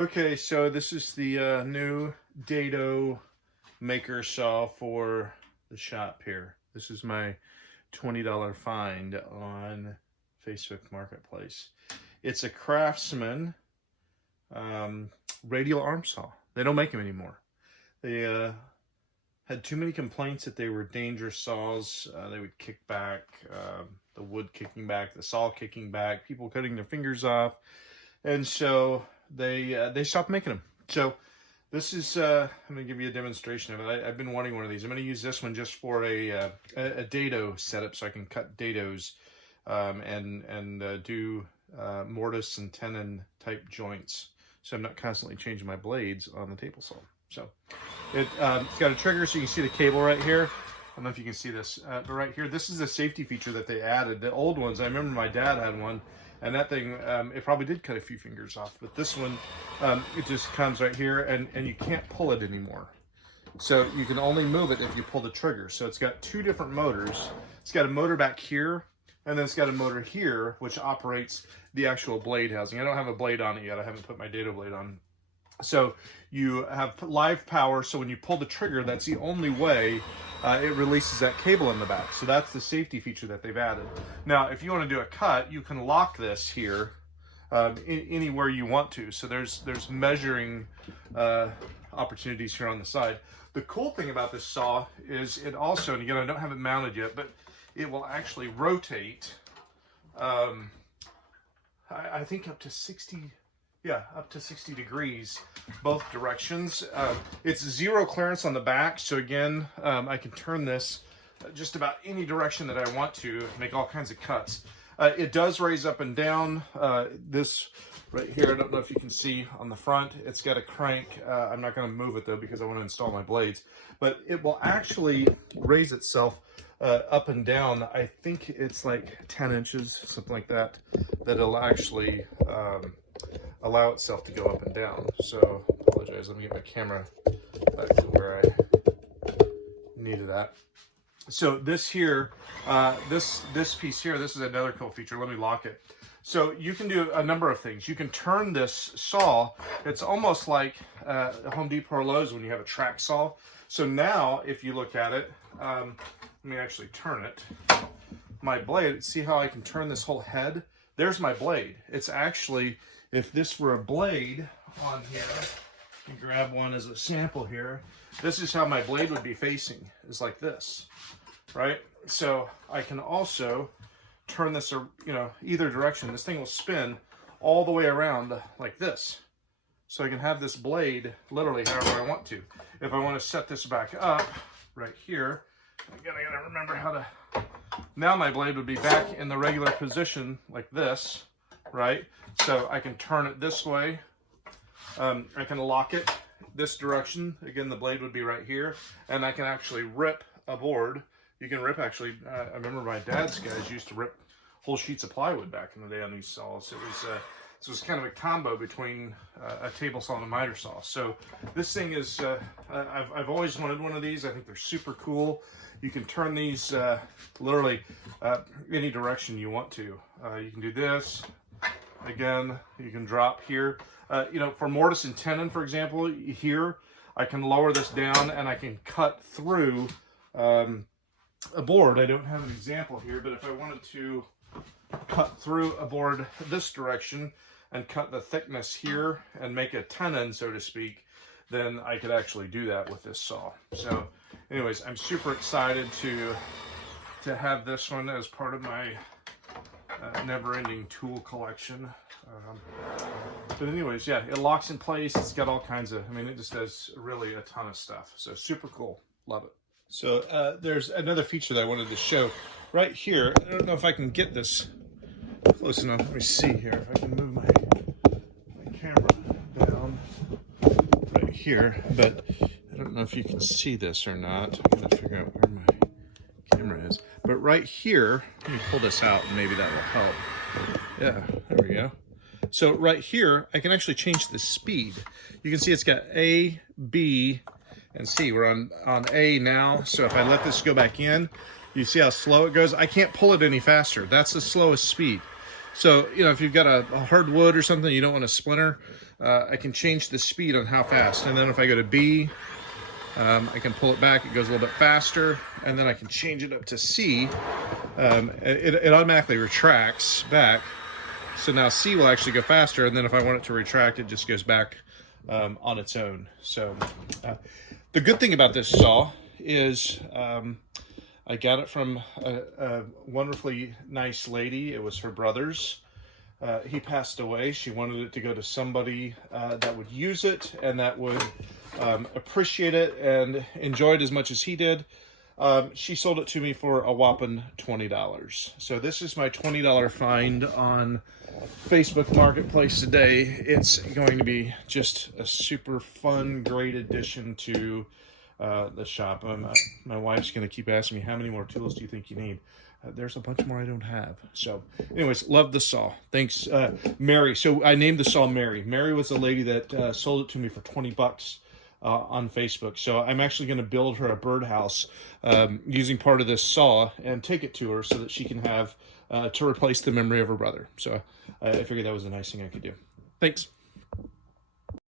Okay, so this is the new dado maker saw for the shop here. This is my $20 find on Facebook Marketplace. It's a Craftsman radial arm saw. They don't make them anymore. They had too many complaints that they were dangerous saws. They would kick back, the wood kicking back, the saw kicking back, people cutting their fingers off. And so they stopped making them. So this is, I'm going to give you a demonstration of it. I've been wanting one of these. I'm going to use this one just for a dado setup so I can cut dados and do mortise and tenon type joints. So I'm not constantly changing my blades on the table saw. So it's got a trigger so you can see the cable right here. I don't know if you can see this, but right here, this is a safety feature that they added. The old ones, I remember my dad had one, and that thing, it probably did cut a few fingers off, but this one, it just comes right here, and you can't pull it anymore. So you can only move it if you pull the trigger. So it's got two different motors. It's got a motor back here, and then it's got a motor here, which operates the actual blade housing. I don't have a blade on it yet. I haven't put my dado blade on. So you have live power, so when you pull the trigger, that's the only way it releases that cable in the back. So that's the safety feature that they've added. Now, if you want to do a cut, you can lock this here anywhere you want to. So there's measuring opportunities here on the side. The cool thing about this saw is it also, and again, I don't have it mounted yet, but it will actually rotate, I think up to 60 degrees both directions. It's zero clearance on the back, so again, I can turn this just about any direction that I want to make all kinds of cuts. It does raise up and down. This right here, I don't know if you can see on the front, it's got a crank. I'm not going to move it though because I want to install my blades, but it will actually raise itself up and down. I think it's like 10 inches, something like that, that it'll actually allow itself to go up and down. So, apologize, let me get my camera back to where I needed that. So this here, this piece here, this is another cool feature. Let me lock it. So you can do a number of things. You can turn this saw. It's almost like Home Depot or Lowe's when you have a Trac saw. So now, if you look at it, let me actually turn it. My blade, see how I can turn this whole head? There's my blade. It's actually, if this were a blade on here, you grab one as a sample here, this is how my blade would be facing, is like this, right? So I can also turn this, either direction. This thing will spin all the way around like this. So I can have this blade literally however I want to. If I want to set this back up right here, again, I gotta remember how to, now my blade would be back in the regular position like this, right? So I can turn it this way. I can lock it this direction. Again, the blade would be right here. And I can actually rip a board. You can rip actually, I remember my dad's guys used to rip whole sheets of plywood back in the day on these saws. It was kind of a combo between a table saw and a miter saw. So this thing is, I've always wanted one of these. I think they're super cool. You can turn these literally any direction you want to. You can do this. Again, you can drop here. For mortise and tenon, for example, here, I can lower this down and I can cut through a board. I don't have an example here, but if I wanted to cut through a board this direction and cut the thickness here and make a tenon, so to speak, then I could actually do that with this saw. So anyways, I'm super excited to have this one as part of my never-ending tool collection. But anyways, yeah, it locks in place. It's got all kinds of, it just does really a ton of stuff. So super cool. Love it. So there's another feature that I wanted to show right here. I don't know if I can get this close enough. Let me see here if I can move my camera down right here, but I don't know if you can see this or not. I'm gonna figure out where my camera is. But right here, let me pull this out and maybe that will help. Yeah, there we go. So right here, I can actually change the speed. You can see it's got A, B, and C. We're on A now. So if I let this go back in, you see how slow it goes? I can't pull it any faster. That's the slowest speed. So, you know, if you've got a hard wood or something you don't want to splinter, I can change the speed on how fast. And then if I go to B, I can pull it back, it goes a little bit faster, and then I can change it up to C. It automatically retracts back. So now C will actually go faster, and then if I want it to retract, it just goes back on its own. So the good thing about this saw is I got it from a wonderfully nice lady. It was her brother's. He passed away. She wanted it to go to somebody that would use it and that would appreciate it and enjoy it as much as he did. She sold it to me for a whopping $20. So this is my $20 find on Facebook Marketplace today. It's going to be just a super fun, great addition to the shop. My wife's going to keep asking me, how many more tools do you think you need? There's a bunch more I don't have. So anyways, love the saw. Thanks, Mary. So I named the saw Mary. Mary was the lady that sold it to me for 20 bucks on Facebook. So I'm actually going to build her a birdhouse using part of this saw and take it to her so that she can have to replace the memory of her brother. So I figured that was a nice thing I could do. Thanks.